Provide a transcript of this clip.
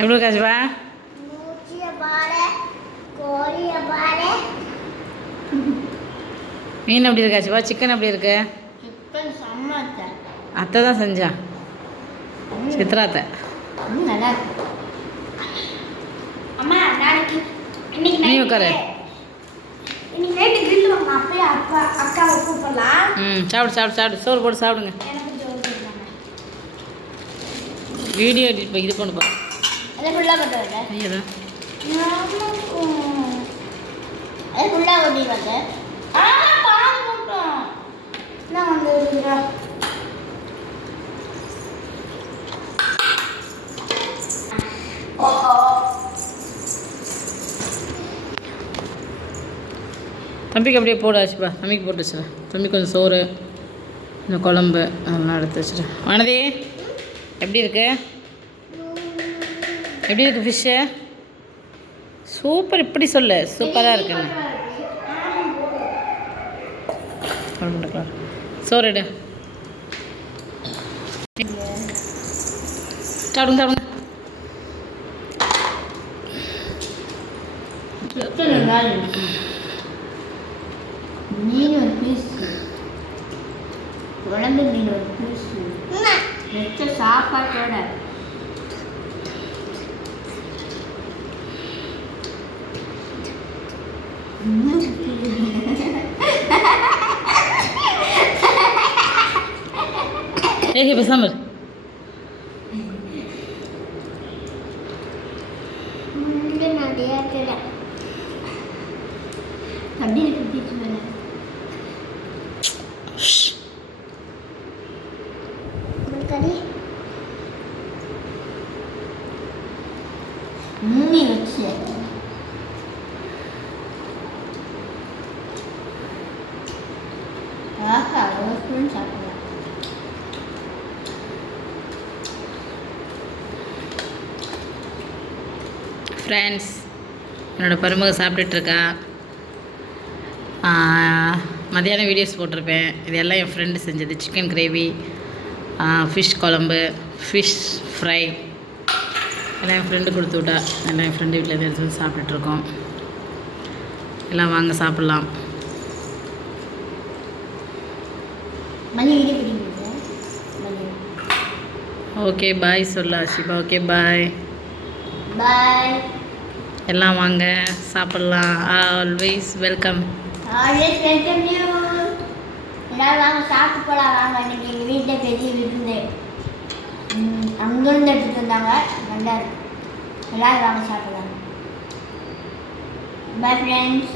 எப்படி இருக்காச்சுப்பா? மீன் எப்படி இருக்காச்சுப்பா? சிக்கன் எப்படி இருக்கு? அத்தை தான் செஞ்சா, சித்ராத்தை. நல்லா இருக்கு. அம்மா நாளைக்கு நீ உட்காரு. இன்னைக்கு நைட்டு கிரில் வாங்க. அப்பயே அக்காவை கூப்பிடலாம். சாப்பிடு சோறு போட்டு சாப்பிடுங்க. வீடியோ எடிட் இது பண்ணுப்பா. அதை ஃபுல்லாக பண்ணுவாங்க. ஐயா அது ஃபுல்லாக ஓடிவாங்க. பால் மட்டும் நான் வந்து இருக்கிறேன். தம்பிக்கு அப்படியே போட ஆச்சுப்பா. தம்பிக்கு போட்டு வச்சுறேன். தம்பி கொஞ்சம் சோறு, கொஞ்சம் குழம்பு அதெல்லாம் எடுத்து வச்சுட்டேன். வானதி எப்படி இருக்கு? எப்படி இருக்கு ஃபிஷ்ஷு? சூப்பர். இப்படி சொல்லு, சூப்பராக இருக்குங்க. சோறு எடு. சாப்பிடுங்க. மீன் ஒரு பீஸ், குழம்பு மீன் ஒரு பீஸ் வச்ச சாப்பாட்டோட ஏய் பேசாமல் நிறையா இருக்கல அப்படி இருக்கு. கறி மூணி வச்சு சாப்பிடலாம். ஃப்ரெண்ட்ஸ், என்னோடய பருமக சாப்பிட்டுட்ருக்கா. மதியானம் வீடியோஸ் போட்டிருப்பேன். இது எல்லாம் என் ஃப்ரெண்டு செஞ்சது. சிக்கன் கிரேவி, ஃபிஷ் குழம்பு, ஃபிஷ் ஃப்ரை எல்லாம் என் ஃப்ரெண்டு கொடுத்து விட்டா. எல்லாம் என் ஃப்ரெண்டு வீட்டில் எடுத்து வந்து சாப்பிட்டுட்ருக்கோம். எல்லாம் வாங்க சாப்பிட்லாம். ஓகே பாய் சொல்ல ஆஷிபா. Okay bye. எல்லாம் வாங்க சாப்பிட்லாம். Always welcome. எல்லாரும் வாங்க சாப்பிட்டு போகலாம். வாங்க. இன்னைக்கு எங்கள் வீட்டில் பெரிய விருந்து அங்கேருந்து எடுத்துகிட்டு வந்தாங்க. நல்லா எல்லாரும் வாங்க சாப்பிடலாம். Bye friends.